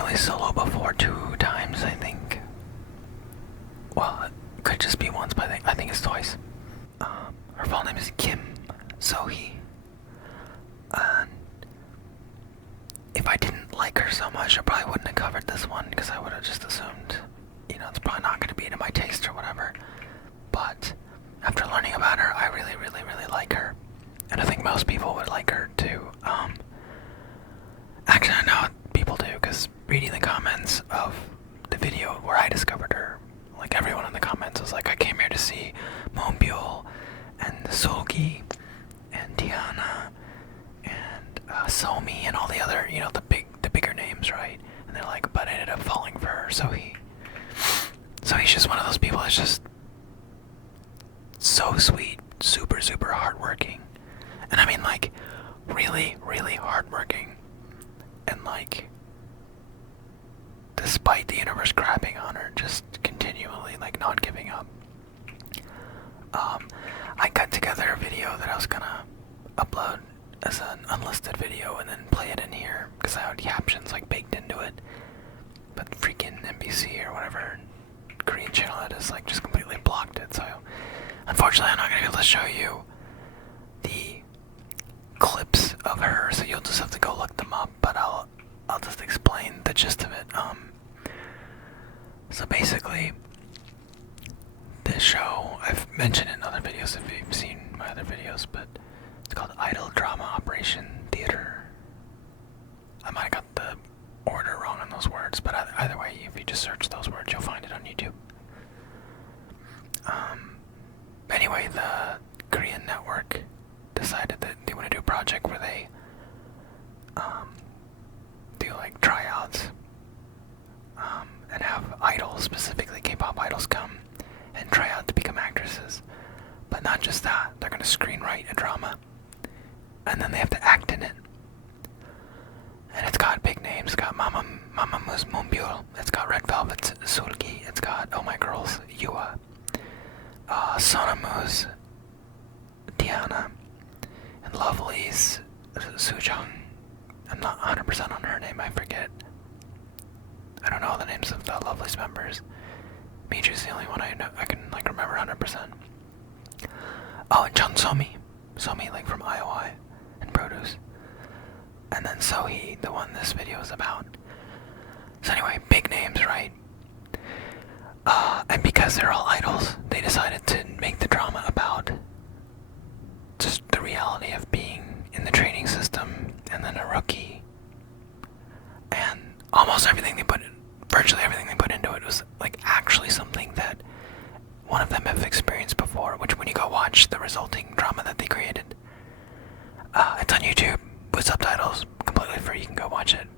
actually solo before 2 times, I think. Well, it could just be once, but I think it's twice. Her full name is Kim Sohee. And if I didn't like her so much, I probably wouldn't have covered this one, because I would have just assumed, it's probably not going to be to my taste or whatever. But after learning about her, I really, really, really like her. And I think most people would like her too. Actually, I know people do, because reading the comments of the video where I discovered her, like everyone in the comments was like, I came here to see Moonbyul and Sohee and Diana and Somi and all the other, the bigger names, right? And they're like, but I ended up falling for her, Sohee. Sohee's just one of those people that's just so sweet, super, super hardworking. And I mean, like, really, really hardworking. And, like, despite the universe crapping on her, just continually, like, not giving up. I cut together a video that I was gonna upload as an unlisted video and then play it in here, because I had captions, like, baked into it. But freaking NBC or whatever Korean channel it is, like, just completely blocked it, so unfortunately I'm not gonna be able to show you the clips of her, so you'll just have to go look them up, but I'll just explain the gist of it. So basically, this show, I've mentioned in other videos if you've seen my other videos, but it's called Idol Drama Operation Theater. I might have got the order wrong on those words, but either way, if you just search those words, you'll find it on YouTube. Anyway, the Korean network decided that they want to do a project where they do like tryouts and have idols, specifically K-pop idols, come and try out to become actresses. But not just that, they're going to screenwrite a drama and then they have to act in it. And it's got big names. It's got Mamamoo Moonbyul. It's got Red Velvet's Sohee. It's got Oh My Girl's Yua. Sonamu's Diana. And Lovely's Sujong. I'm not 100% on her name, I forget. I don't know the names of the Lovely's members. Miju's the only one I know I can remember 100%. Oh, and Jung Somi. Somi, like from IOI and Produce. And then Sohee, the one this video is about. So anyway, big names, right? And because they're all idols, they decided to make the drama about just the reality of being in the training system and then a rookie. And virtually everything they put into it was like actually something that one of them have experienced before, which when you go watch the resulting drama that they created, it's on YouTube with subtitles, completely free, you can go watch it.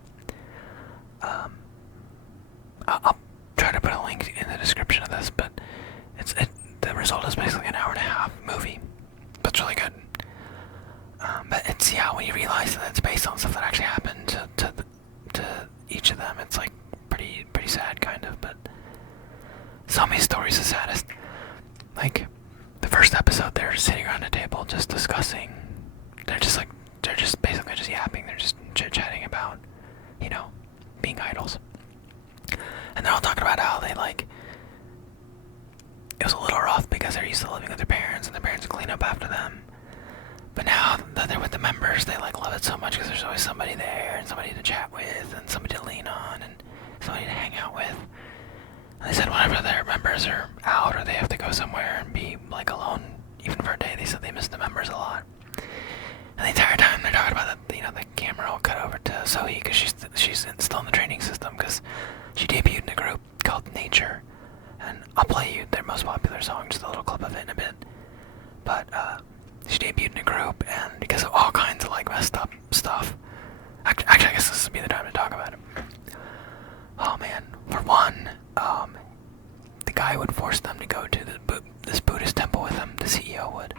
I'll try to put a link in the description of this, but the result is basically an 1.5-hour movie, but it's really good. But it's, when you realize that it's based on stuff that actually happened to each of them, it's like pretty sad, kind of. But some of these stories the saddest. Like the first episode, they're sitting around a table just discussing. They're just basically just yapping. They're just chit-chatting about, being idols. And they're all talking about how they it was a little rough because they're used to living with their parents and their parents clean up after them. But now that they're with the members, they love it so much because there's always somebody there and somebody to chat with and somebody to lean on and somebody to hang out with. And they said whenever their members are out or they have to go somewhere and be alone, even for a day, they said they miss the members a lot. And the entire time they're talking about the camera will cut over to Sohee because she's still in the training system because she debuted in a group called Nature. And I'll play you their most popular song, just a little clip of it in a bit. But she debuted in a group, and because of all kinds of messed up stuff. Actually, I guess this would be the time to talk about it. Oh man, for one, the guy would force them to go to this Buddhist temple with him. The CEO would,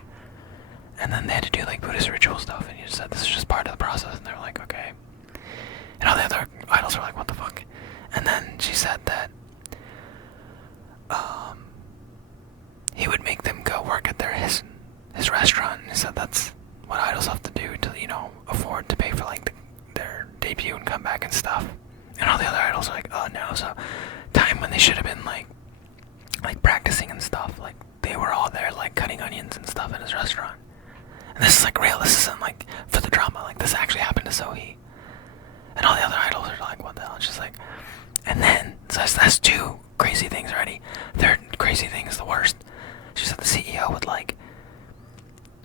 and then they had to do Buddhist ritual stuff. And he just said this is just part of the process, and they were like, okay. And all the other idols were like, what the fuck? And then she said that he would make them go work at his restaurant, and he said that's what idols have to do to afford to pay for their debut and come back and stuff. And all the other idols are like, oh no. So time when they should have been like practicing and stuff, like they were all there like cutting onions and stuff in his restaurant. And this is like real. This isn't like for the drama. Like this actually happened to Sohee. And all the other idols are like, what the hell? It's just like, and then so that's two crazy things already. Third crazy thing is the worst. She said the CEO would like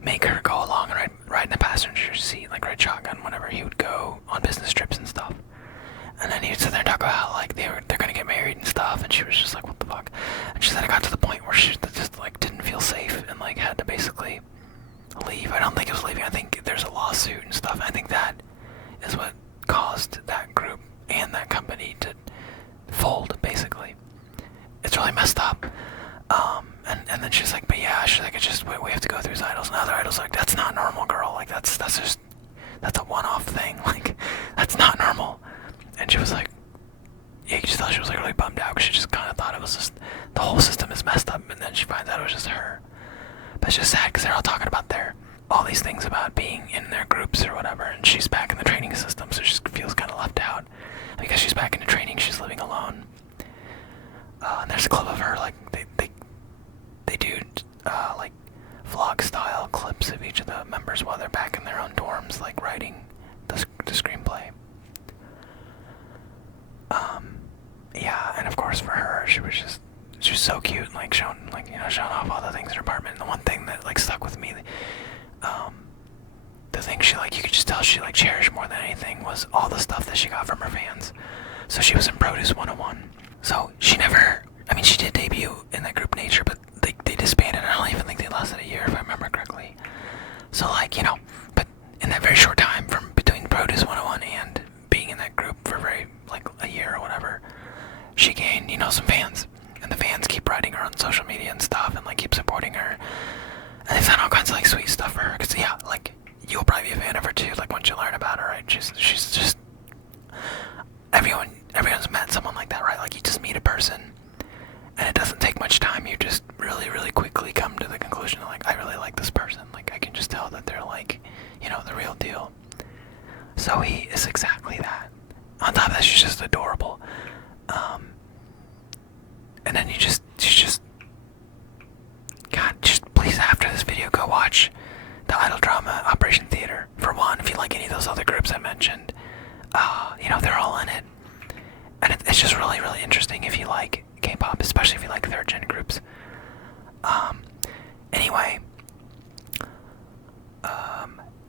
make her go along and ride in the passenger seat, like ride shotgun whenever he would go on business trips and stuff. And then he would sit there and talk about how like they're gonna get married and stuff, and she was just like, what the fuck? And she said it got to the point where she just like didn't feel safe and like had to basically leave. I don't think it was leaving. I think there's a lawsuit and stuff. I think that is what caused that group and that company to fold, basically. It's really messed up. And then she's like, but yeah, she's like, it's just we have to go through his idols. And other idols are like, that's not normal, girl. Like that's a one-off thing. Like that's not normal. And she was like, yeah, you just thought she was like really bummed out because she just kind of thought it was just the whole system is messed up. And then she finds out it was just her. But it's just sad because they're all talking about all these things about being in their groups or whatever, and she's back in the training system, so she feels kind of left out. And because she's back in the training, she's living alone. And there's a clip of her, like, they do, like, vlog-style clips of each of the members while they're back in their own dorms, like, writing the screenplay. Yeah, and of course for her, she was so cute, like, showing off all the things in her apartment. And the one thing that, like, stuck with me, the thing she, like, you could just tell she, like, cherished more than anything was all the stuff that she got from her fans. So she was in Produce 101. So she did debut in that group Nature, but they disbanded. I don't even think they lasted a year, if I remember correctly. So, like, but in that very short time from between Produce 101 and being in that group for a year or whatever, she gained, some fans. And the fans keep writing her on social media and stuff and, like, keep supporting her. And they've done all kinds of, like, sweet stuff for her. Because, yeah, like, you'll probably be a fan of her, too, like, once you learn about her, right? She's just... Everyone's met someone like that, right? Like, you just meet a person, and it doesn't take much time. You just really, really quickly come to the conclusion that, like, I really like this person. Like, I can just tell that they're, like, the real deal. Sohee is exactly that. On top of that, she's just adorable. And then she's just... God, just please, after this video, go watch the idol drama Operation Theater. For one, if you like any of those other groups I mentioned, they're all in it. And it's just really, really interesting if you like K-pop, especially if you like third-gen groups. Anyway,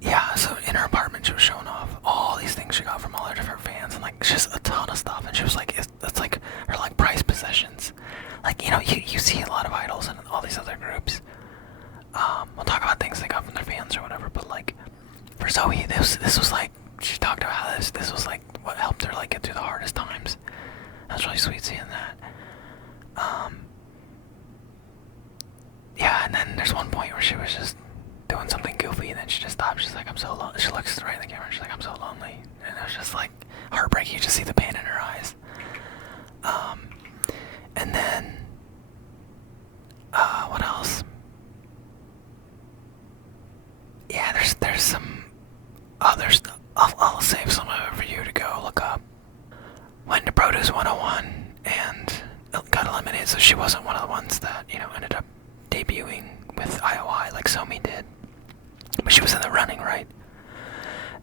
yeah, so in her apartment she was showing off all these things she got from all her different fans, and like just a ton of stuff, and she was like, it's like her like prized possessions. Like, you see a lot of idols in all these other groups. We'll talk about things they got from their fans or whatever, but like for Sohee, this was like, she talked about how this was like what helped her like get through the hardest times. That's really sweet seeing that. Yeah, and then there's one point where she was just doing something goofy, and then she just stopped. She's like, I'm so lonely. She looks right in the camera, and she's like, I'm so lonely. And it was just like heartbreaking. You just see the pain in her eyes. And then, what else? Yeah, there's some other stuff. I'll save some of it for you to go look up. Went to Produce 101 and got eliminated, so she wasn't one of the ones that, ended up debuting with IOI like Sohee did. But she was in the running, right?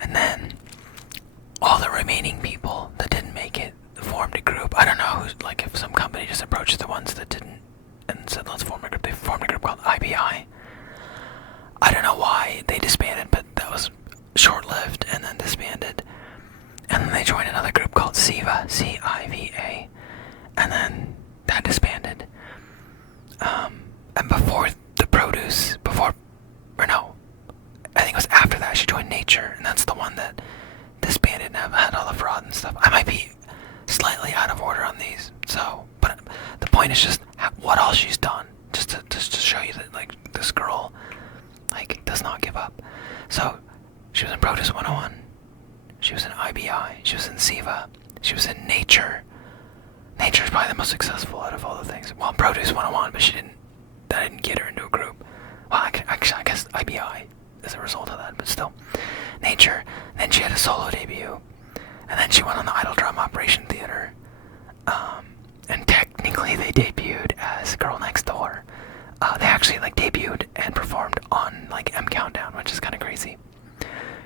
And then all the remaining people that didn't make it formed a group. I don't know if some company just approached the ones that didn't and said, let's form a group. They formed a group called IBI. I don't know why they disbanded, but that was short-lived and then disbanded. And then they joined another group called Siva, C-I-V-A, and then that disbanded. And before the Produce, I think it was after that she joined Nature, and that's the one that disbanded and had all the fraud and stuff. I might be slightly out of order on these, but the point is just what all she's done, just to show you that, like, this girl, like, does not give up. So, she was in Produce 101, she was in IBI, she was in Siva, she was in Nature. Nature's probably the most successful out of all the things. Well, Produce 101, but that didn't get her into a group. Well, I guess IBI is a result of that, but still. Nature, then she had a solo debut, And then she went on the Idol Drama Operation Theater. And technically they debuted as Girl Next Door. They actually like debuted and performed on like M Countdown, which is kind of crazy.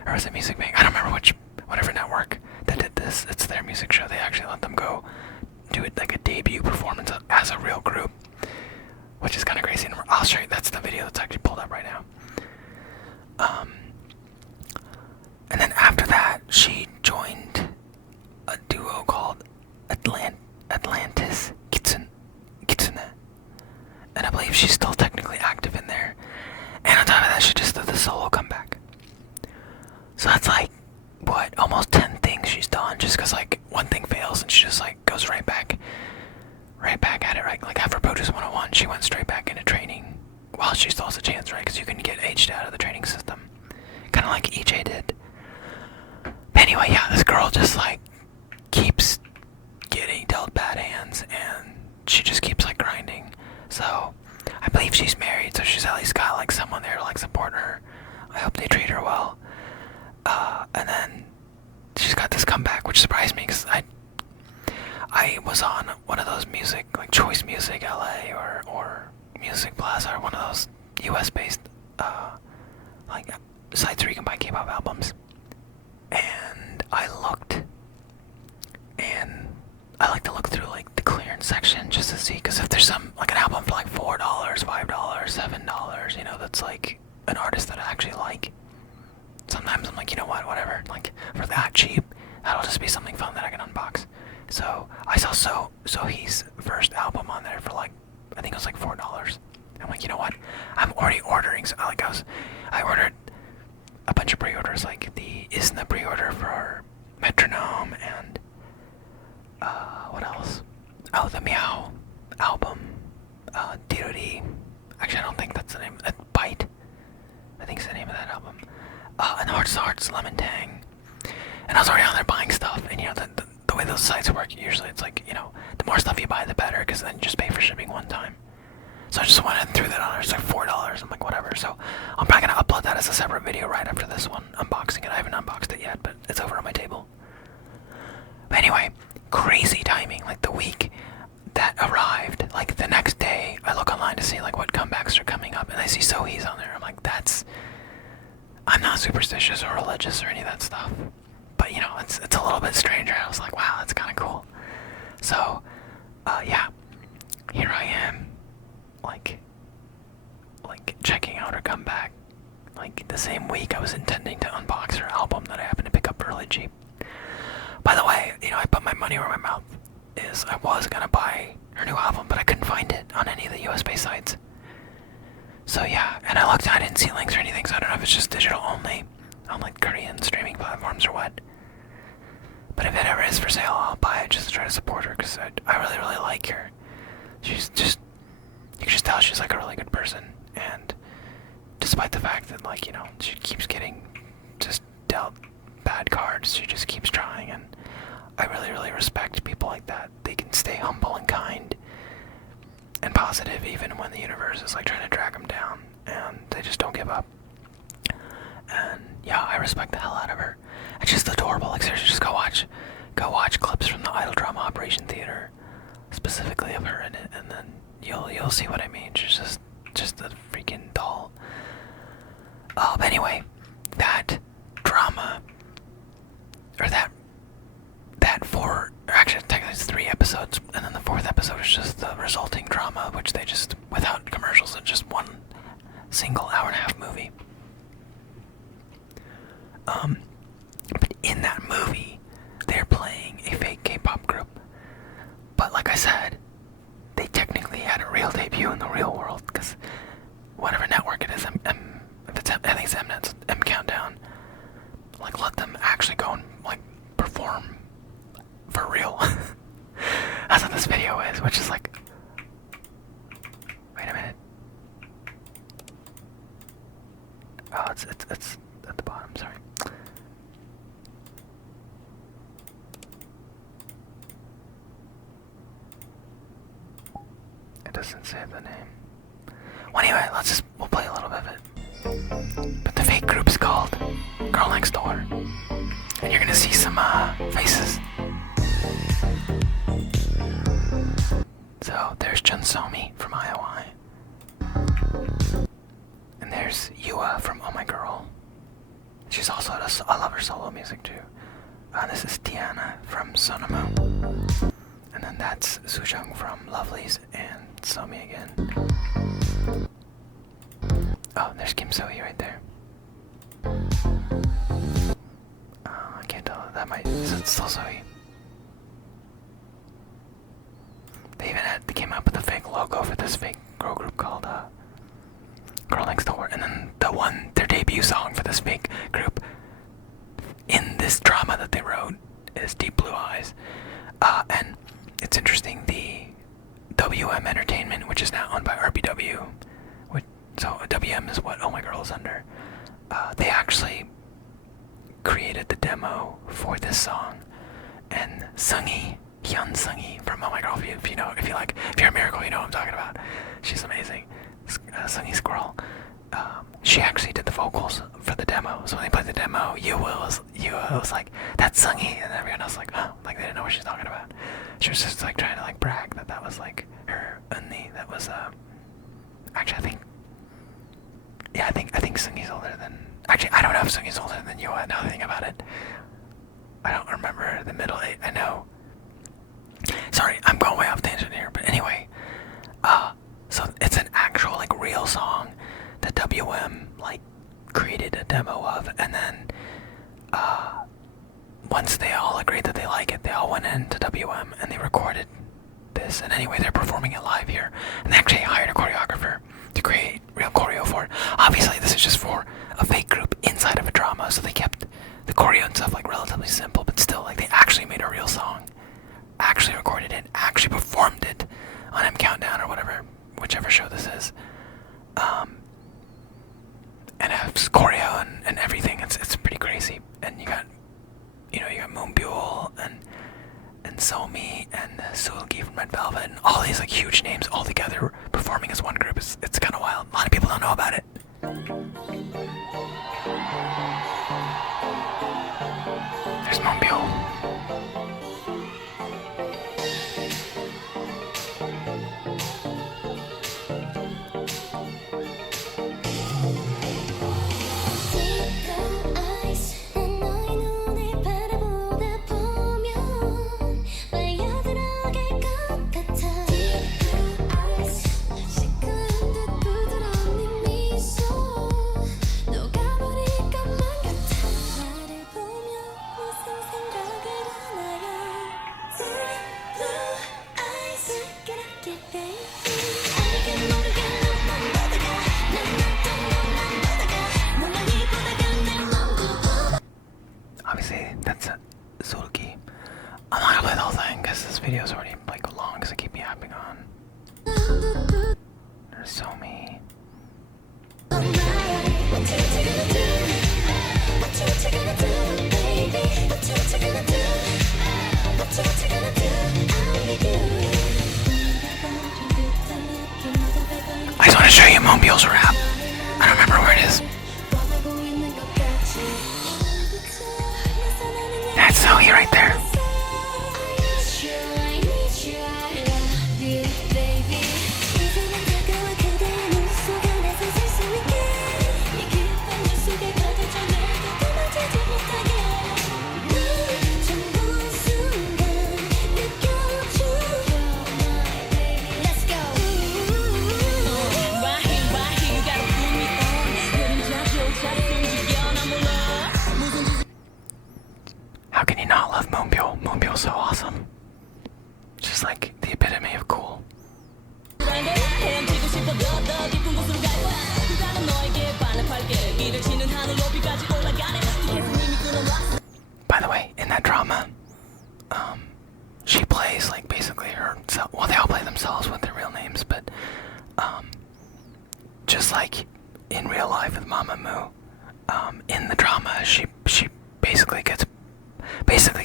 Or was it Music Bank? I don't remember whatever network that did this. It's their music show. They actually let them go do it like a debut performance as a real group, which is kind of crazy. And I'll show you. That's the video that's actually pulled up right now. And then after that, she joined a duo called Atlantis Kitsune. And I believe she's still technically active in there. And on top of that, she just did the solo comeback. So that's like, what, almost 10 things she's done just because like one thing fails and she just like goes right back at it, right? Like after Produce 101, she went straight back into training while she still has a chance, right? Because you can get aged out of the training system. Kind of like EJ did. But anyway, yeah, this girl just like keeps getting dealt bad hands and she just keeps like grinding. So I believe she's married, so she's at least got like someone there to like support her. I hope they treat her well. And then she's got this comeback, which surprised me because I was on one of those music, like Choice Music LA or Music Plaza, or one of those US based like sites where you can buy K-pop albums. And I looked, and I like to look through like the clearance section just to see, because if there's some like an album for like $4, $5, $7, you know, that's like an artist that I actually like. Sometimes I'm like, you know what, whatever, like for that cheap, that'll just be something fun that I can unbox. So I saw Sohee's first album on there for like, I think it was like $4. I'm like, you know what, I'm already ordering. So I ordered a bunch of pre-orders, like the ISNA pre-order for Metronome and what else? Oh, the Meow album, D.O.D. Actually, I don't think that's the name. Bite, I think is the name of that album. And Hearts to Hearts, Lemon Tang. And I was already on there buying stuff, and you know, the way those sites work, usually it's like, you know, the more stuff you buy, the better, because then you just pay for shipping one time. So I just went and threw that on there. It's like $4. I'm like, whatever. So I'm probably gonna upload that as a separate video right after this one, unboxing it. I haven't unboxed it yet, but it's over on my table. But anyway, crazy timing. Like the week that arrived, like the next day, I look online to see like what comebacks are coming up, and I see Sohee's on there. I'm like, I'm not superstitious or religious or any of that stuff, but you know, it's a little bit stranger. I was like, wow, that's kind of cool. So, yeah, here I am, like checking out her comeback, like the same week I was intending to unbox her album that I happened to pick up really cheap. By the way, you know, I put my money where my mouth is. I was gonna buy her new album, but I couldn't find it on any of the US-based sites. So yeah, and I looked, I didn't see links or anything, so I don't know if it's just digital only on like Korean streaming platforms or what. But if it ever is for sale, I'll buy it just to try to support her, because I really, really like her. She's just, you can just tell she's like a really good person, and despite the fact that, like, you know, she keeps getting just dealt bad cards, she just keeps trying, and I really, really respect people like that. They can stay humble and kind and positive even when the universe is like trying to drag them down, and they just don't give up. And yeah, I respect the hell out of her. It's just adorable. Like seriously, just go watch clips from the Idol Drama Operation Theater, specifically of her in it, and then you'll see what I mean. She's just a freaking doll. But anyway, that drama, or that actually technically it's 3 episodes, and then the 4th episode is just the resulting drama, which they just, without commercials, it's just one single hour-and-a-half movie. But in that movie, they're playing a fake K-pop group. But like I said, they technically had a real debut in the real world, because whatever network it is, I think it's Mnet's M Countdown, like let them actually go and like perform for real. That's what this video is, which is like, wait a minute. Oh, it's at the bottom, sorry. It doesn't say the name. Well, anyway, we'll play a little bit of it. But the fake group's called Girl Next Door. And you're gonna see some faces. So there's Sohee from IOI. And there's Yua from Oh My Girl. She's also I love her solo music too. This is Tiana from Sonamu. And then that's Sujung from Lovelies and Somi again. Oh, there's Kim Sohee right there. I can't tell. That might. It's still Sohee. They came up with a fake logo for this fake girl group called Girl Next Door, and then their debut song for this fake group in this drama that they wrote is Deep Blue Eyes. And it's interesting, the WM Entertainment, which is now owned by RBW, so WM is what Oh My Girl is under, they actually created the demo for this song, and Hyun Sungee from Oh My Girl, if you're a Miracle, you know what I'm talking about. She's amazing. Sungee Squirrel. She actually did the vocals for the demo. So when they played the demo, Yua was like, "That's Sungee," and everyone else like, "Oh," like they didn't know what she's talking about. She was just like trying to like brag that was like her only. That was actually I think Sungee's older than. Actually, I don't know if Sungee's older than Yua. Now that I think about it, I don't remember the middle age. I know. Sorry, I'm going way off tangent here, but anyway, so it's an actual like real song that WM like created a demo of, and then once they all agreed that they like it, they all went into WM and they recorded this. And anyway, they're performing it live here, and they actually hired a choreographer to create real choreo for it. Obviously, this is just for a fake group inside of a drama, so they kept the choreo and stuff like relatively simple, but still, like they actually made a real song, actually recorded it, actually performed it on M Countdown or whatever, whichever show this is, and have choreo and everything. It's pretty crazy. And you got Moonbyul and Somi and Sohee from Red Velvet and all these like huge names all together performing as one group. It's kind of wild. A lot of people don't know about it. There's Moonbyul. Obviously, that's Sohee. I'm not gonna play the whole thing because this video is already like long because I keep yapping on. There's Somi. I just want to show you Moonbyul's rap. I don't remember where it is. That's Sohee right there. How can you not love Moonbyul? Moonbyul's so awesome. Just like the epitome of cool. By the way, in that drama, she plays like basically herself. Well, they all play themselves with their real names, but just like in real life with Mamamoo, in the drama, she basically gets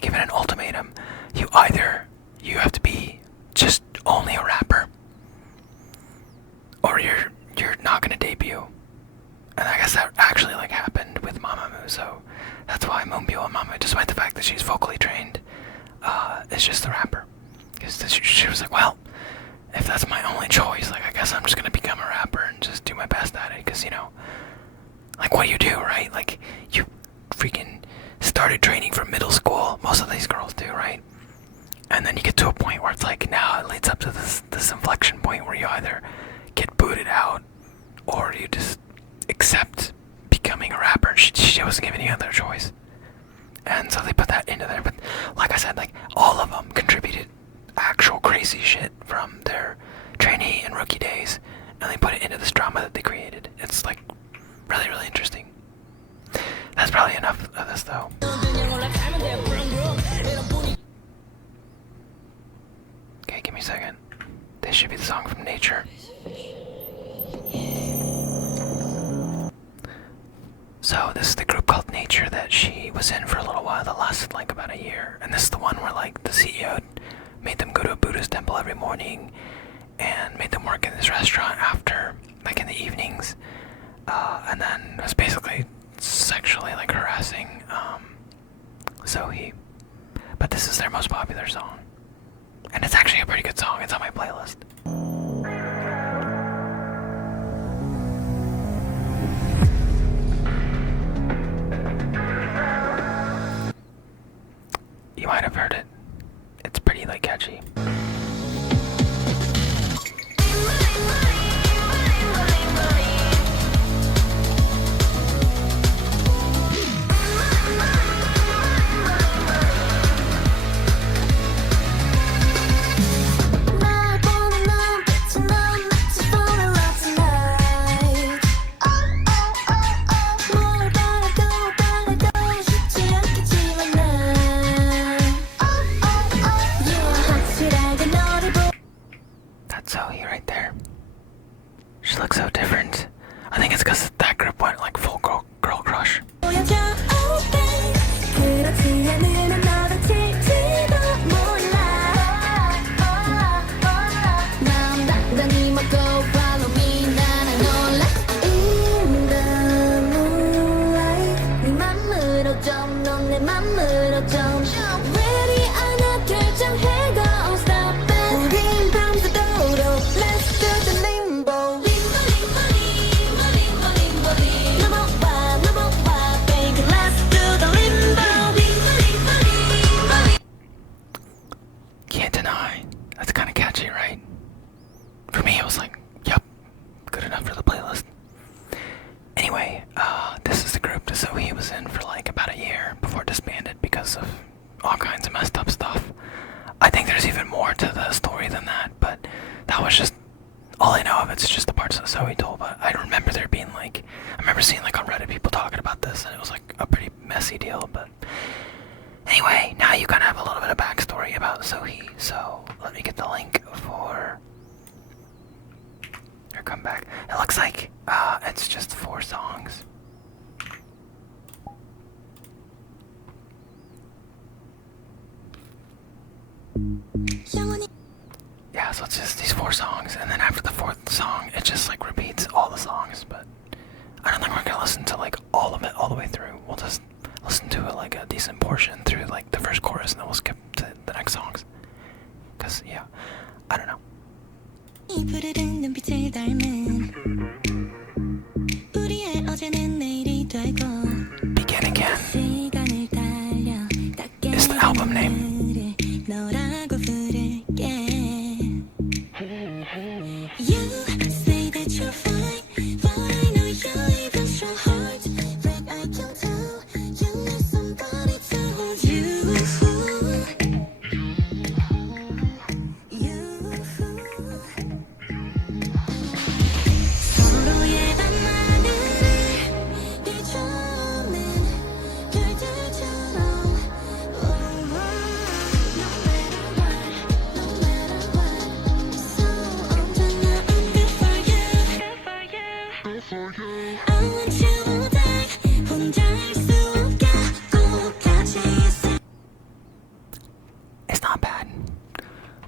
given an ultimatum. You have to be just only a rapper, or you're not gonna debut. And I guess that actually like happened with Mamamoo, so That's why Moonbyul Mama, despite the fact that she's vocally trained, is just a rapper. Because she was like, well, if that's my only choice, like, I guess I'm just gonna become a rapper and just do my best at it. Because, you know, like, what do you do, right? Like, you freaking started training from middle school. Most of these girls do, right? And then you get to a point where it's like, now it leads up to this inflection point where you either get booted out or you just accept becoming a rapper. She wasn't given any other choice. And so they put that into there. But like I said, like, all of them contributed actual crazy shit from their trainee and rookie days, and they put it into this drama that they created. It's like really, really interesting. That's probably enough of this, though. Okay, give me a second. This should be the song from Nature. So this is the group called Nature that she was in for a little while that lasted like about a year. And this is the one where like the CEO made them go to a Buddhist temple every morning and made them work in this restaurant after, like in the evenings. And then was basically sexually like harassing Sohee. But this is their most popular song. And it's actually a pretty good song. It's on my playlist. You might have heard it. It's pretty like catchy. Sohee right there. She looks so different. I think it's because that group went like full girl crush. Can't deny. That's kind of catchy, right? For me, it was like, yep, good enough for the playlist. Anyway, this is the group that Sohee was in for like about a year before it disbanded because of all kinds of messed up stuff. I think there's even more to the story than that, but that was just all I know of. It's just the parts that Sohee told. But I remember there being like, I remember seeing like on Reddit people talking about this, and it was like a pretty messy deal. But anyway, now you kind of have a little bit of backstory about Sohee. So let me get the link for her comeback. It looks like it's just 4 songs. Yeah, so it's just these 4 songs, and then after the 4th song, it just like repeats all the songs. But I don't think we're gonna listen to like all of it all the way through. We'll just listen to it like a decent portion through like the first chorus, and then we'll skip to the next songs. Cause yeah, I don't know. Begin Again is the album name. It's not bad,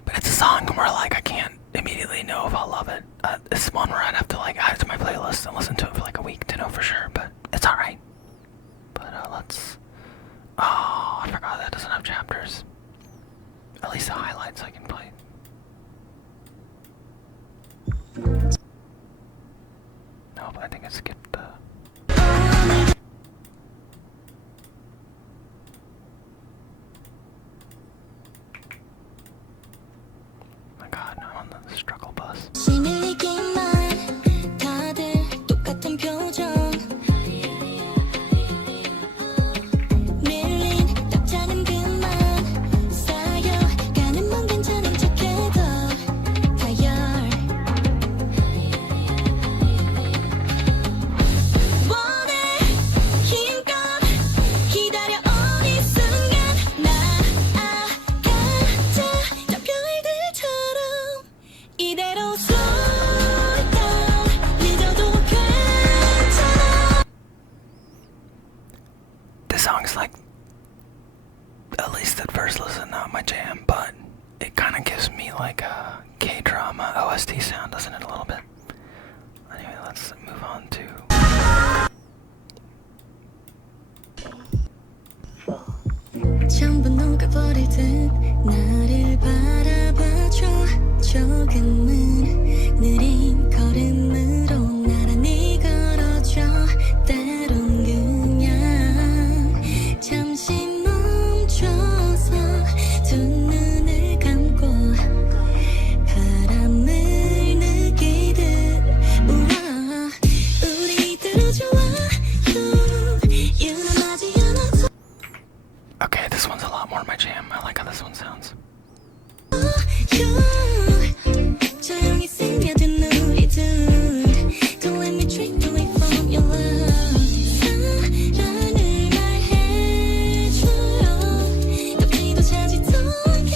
but it's a song where like I can't immediately know if I'll love it. It's one where I'd have to like add it to my playlist and listen to it for like a week to know for sure, but it's alright. But let's At least the highlights I can play. No, but I think I skipped the... My god, I'm on the struggle bus. This song's like, at least at first listen, not my jam, but it kind of gives me like a K-drama OST sound, doesn't it, a little bit? Anyway, let's move on to... 전부 녹아버릴 듯 나를 바라봐줘 조금은 느린 걸음으로 나란히 걸어줘 때론 그냥 잠시 멈춰서 두 눈을 감고 바람을 느끼듯 우와 우리대로 좋아 유난하지 않아도 Okay, this one's a lot more my jam. I like how this one sounds. 조용히 스며든 우리 둘 Don't let me drift away from your love 사랑을 말해줘요 덥지도 차지도 않게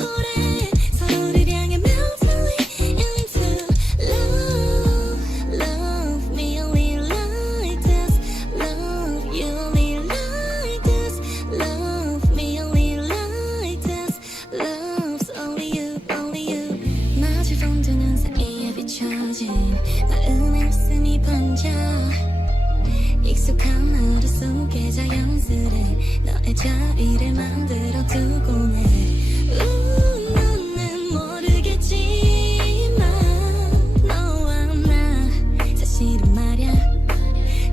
오래 서로를 향해 melting into love Love me only like this Love you only like this Love me only like this Love's only you, only you 마주 본 두 눈 사이에 비춰진 마음의 웃음이 번져 익숙한 하루 속에 자연스레 너의 자리를 만들어 두곤 해 너는 모르겠지만 너와 나 사실은 말야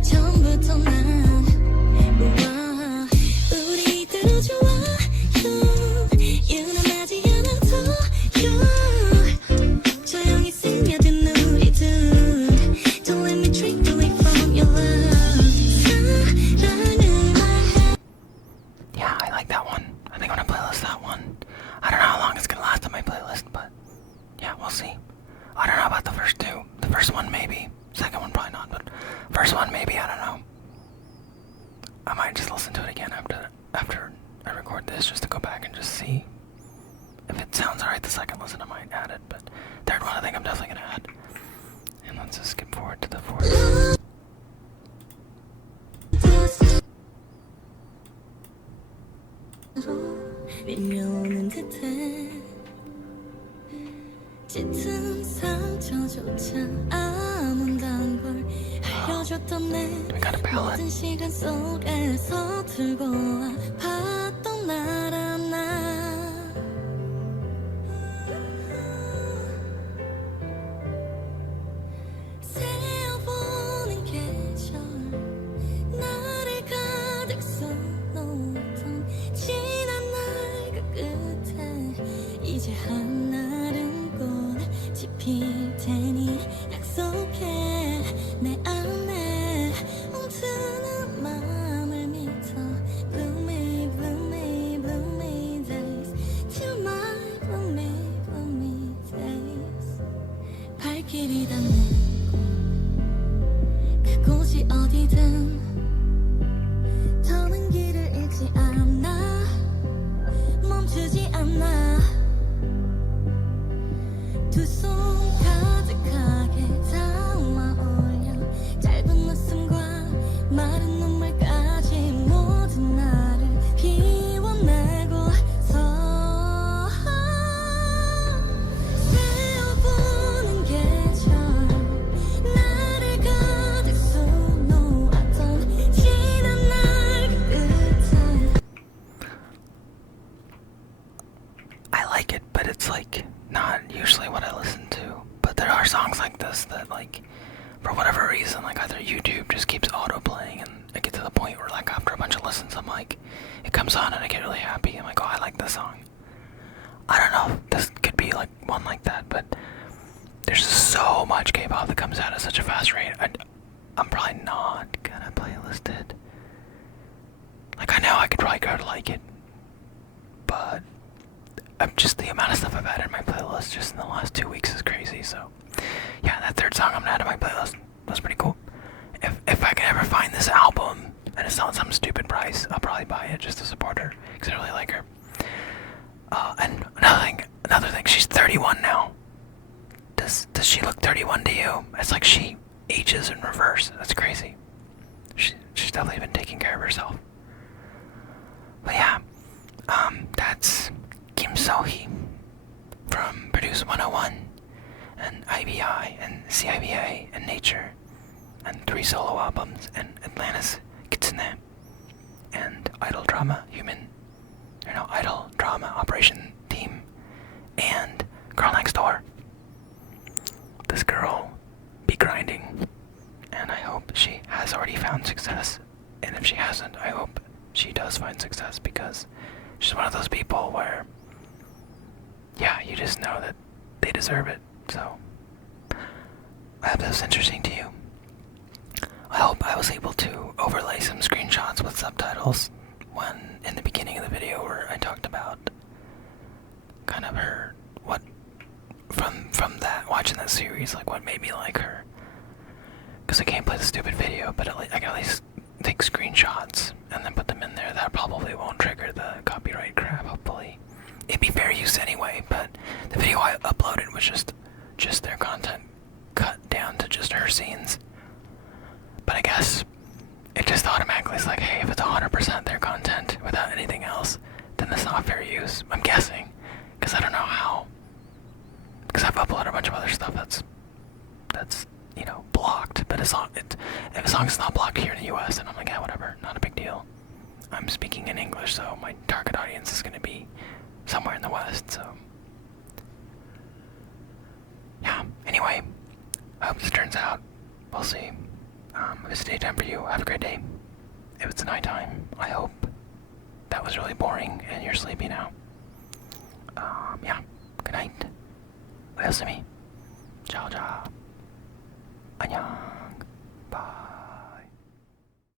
처음부터 난 우와 우리대로 좋아 유난하지 않아도 조용히 스며든 우리 둘 Don't let me drift away from your love 사랑을 말해 Yeah, I like that one. I think I'm gonna playlist that one. I don't know how long it's gonna last on my playlist, but yeah, we'll see. I don't know about the first two. The first one maybe. Second one probably not, but first one maybe, I don't know. I might just listen to it again after I record this just to go back and just see. If it sounds alright the second listen I might add it, but third one I think I'm definitely gonna add. And let's just skip forward to the fourth. 밀려오는 듯해 짙은 상처조차 아문단 걸 알려줬던 내 We got a ballad. 모든 시간 속에서 들고 와 봤던 나라 나 새어보는 계절 나를 가득 써놓던 지난 날 그 끝에 이제 한날은 꽃 지필 테니 약속해 내 안에 엉트는 맘을 믿어 Bloomy, bloomy, bloomy days Till my bloomy, bloomy days 발길이 닿는 곳 그곳이 어디든 더는 길을 잃지 않아 멈추지 않아 두 손 가득하게 담아 올려 짧은 웃음과 마른 눈물까지 모든 나를 비워내고서 새어보는 계절 나를 가득 쏟놓았던 지난 날 그 끝에 I like it, but it's like not usually what I listen to. But there are songs like this that like, for whatever reason, like either YouTube just keeps auto playing, and I get to the point where like after a bunch of listens, I'm like, it comes on and I get really happy. I'm like, oh, I like this song. I don't know. This could be like one like that, but there's so much K-pop that comes out at such a fast rate. I'm probably not gonna playlist it. Like I know I could probably go to like it, but just the amount of stuff I've added in my playlist just in the last 2 weeks is crazy. So yeah, that third song I'm gonna add to my playlist was pretty cool. If I can ever find this album and it's not some stupid price, I'll probably buy it just to support her because I really like her. And another thing, she's 31 now. Does she look 31 to you? It's like she ages in reverse. That's crazy. She's definitely been taking care of herself. But yeah, that's Kim Sohee from Produce 101 and IBI and CIBA and Nature and 3 solo albums and Atlantis Kitsune and Idol Drama Idol Drama Operation Team and Girl Next Door. This girl be grinding, and I hope she has already found success, and if she hasn't, I hope she does find success, because she's one of those people where, yeah, you just know that they deserve it. So I hope that was interesting to you. I hope I was able to overlay some screenshots with subtitles when in the beginning of the video where I talked about kind of her, what from that, watching that series, like what made me like her. Because I can't play the stupid video, but I can at least take screenshots and then put them in there. That probably won't trigger the copyright crap, hopefully. It'd be fair use anyway, but the video I uploaded was just their content cut down to just her scenes. But I guess it just automatically is like, hey, if it's 100% their content without anything else, then that's not fair use. I'm guessing, because I don't know how. Because I've uploaded a bunch of other stuff that's blocked. But if a song's not blocked here in the US, then I'm like, yeah, whatever, not a big deal. I'm speaking in English, so my target audience is going to be somewhere in the West, so yeah. Anyway, I hope this turns out. We'll see. If it's daytime for you, have a great day. If it's nighttime, I hope that was really boring and you're sleepy now. Yeah. Good night. Oyasumi. Ciao, ciao.